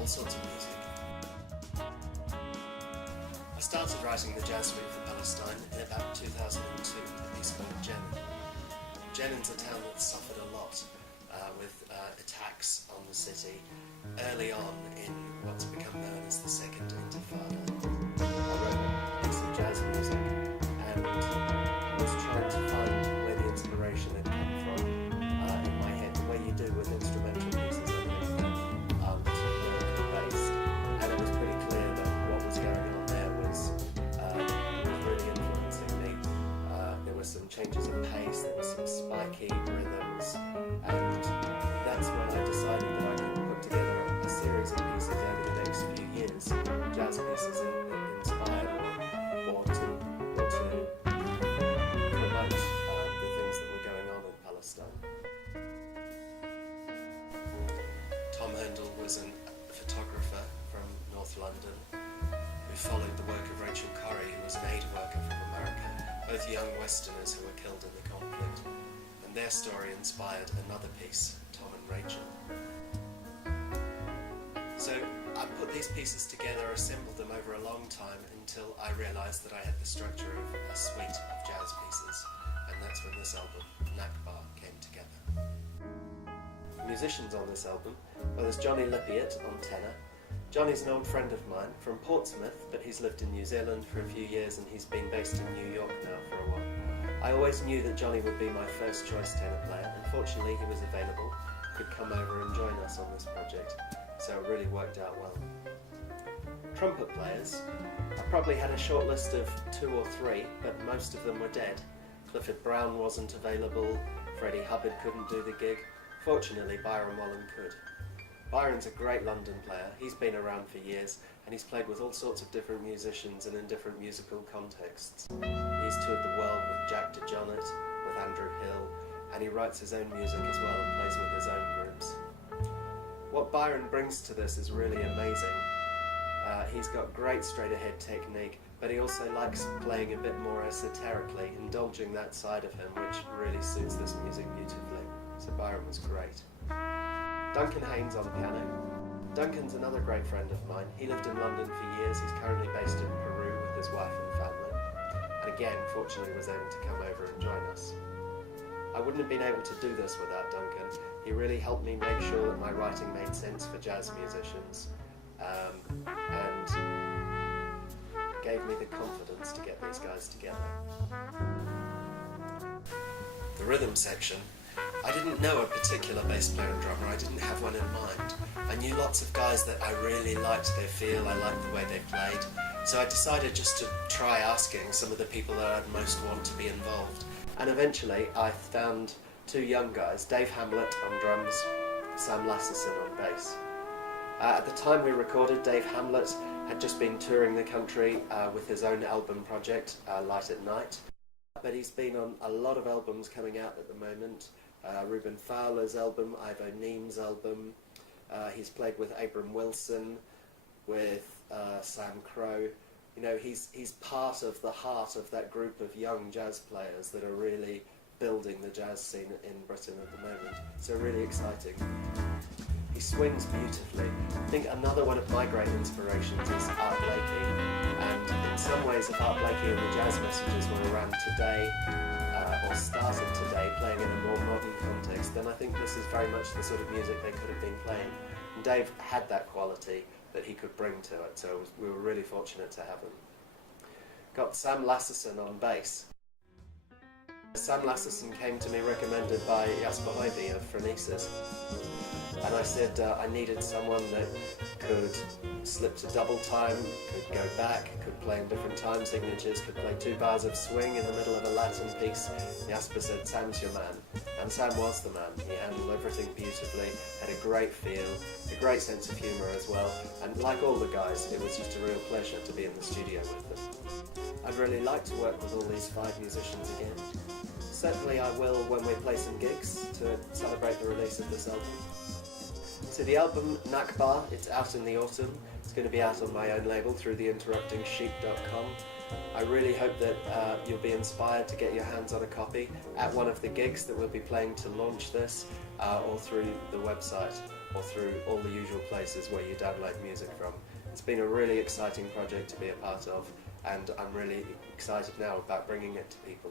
all sorts of music. I started writing the jazz suite for Palestine in about 2002 with a piece called Jenin. Jenin's a town that's suffered a lot with attacks on the city early on in what's become known as the Second Intifada. I wrote a piece of jazz music and was trying to find where the inspiration had come from in my head, the way you do with instrumental pieces, I think, based. And it was pretty clear that what was going on there was really influencing me. There were some changes of pace, there were some spiky rhythms, and that's when I decided that I could put together a series of pieces over the next few years, jazz pieces inspired or to promote the things that were going on in Palestine. Tom Hurndall was a photographer from North London who followed the work of Rachel Corrie, who was an aid worker from America, both young Westerners who were killed in the conflict, and their story inspired another piece, Tom and Rachel. So I put these pieces together, assembled them over a long time until I realised that I had the structure of a suite of jazz pieces, and that's when this album, NAKBA, came together. Musicians on this album, well, there's Johnny Lippiatt on tenor. Johnny's an old friend of mine from Portsmouth, but he's lived in New Zealand for a few years and he's been based in New York now for a while. I always knew that Johnny would be my first choice tenor player, and fortunately he was available, could come over and join us on this project, so it really worked out well. Trumpet players, I probably had a short list of 2 or 3, but most of them were dead. Clifford Brown wasn't available, Freddie Hubbard couldn't do the gig. Fortunately, Byron Wallen could. Byron's a great London player, he's been around for years, and he's played with all sorts of different musicians and in different musical contexts. He's toured the world with Jack DeJohnette, with Andrew Hill, and he writes his own music as well and plays with his own groups. What Byron brings to this is really amazing. He's got great straight-ahead technique, but he also likes playing a bit more esoterically, indulging that side of him, which really suits this music beautifully. So Byron was great. Duncan Haynes on piano. Duncan's another great friend of mine. He lived in London for years. He's currently based in Peru with his wife and family. And again, fortunately, was able to come over and join us. I wouldn't have been able to do this without Duncan. He really helped me make sure that my writing made sense for jazz musicians, and gave me the confidence to get these guys together. The rhythm section. I didn't know a particular bass player and drummer, I didn't have one in mind. I knew lots of guys that I really liked their feel, I liked the way they played, so I decided just to try asking some of the people that I'd most want to be involved. And eventually I found 2 young guys, Dave Hamlett on drums, Sam Lasserson on bass. At the time we recorded, Dave Hamlett had just been touring the country with his own album project, Light at Night. But he's been on a lot of albums coming out at the moment. Ruben Fowler's album, Ivo Neem's album. He's played with Abram Wilson, with Sam Crow. You know, he's part of the heart of that group of young jazz players that are really building the jazz scene in Britain at the moment. So really exciting. He swings beautifully. I think another one of my great inspirations is Art Blakey. And in some ways, if Art Blakey and the Jazz Messages were around today, or started today, playing in a more modern context, then I think this is very much the sort of music they could have been playing. And Dave had that quality that he could bring to it, so we were really fortunate to have him. Got Sam Lasserson on bass. Sam Lasserson came to me recommended by Jasper Hoiby of Phronesis, and I said I needed someone that could slip to double time, could go back, could play in different time signatures, could play 2 bars of swing in the middle of a Latin piece. Jasper said, Sam's your man. And Sam was the man. He handled everything beautifully, had a great feel, a great sense of humour as well, and like all the guys, it was just a real pleasure to be in the studio with them. I'd really like to work with all these 5 musicians again. Certainly I will when we play some gigs to celebrate the release of this album. So the album NAKBA, it's out in the autumn. It's going to be out on my own label through theinterruptingsheep.com. I really hope that you'll be inspired to get your hands on a copy at one of the gigs that we'll be playing to launch this, or through the website. or through all the usual places where you download music from. It's been a really exciting project to be a part of, and I'm really excited now about bringing it to people.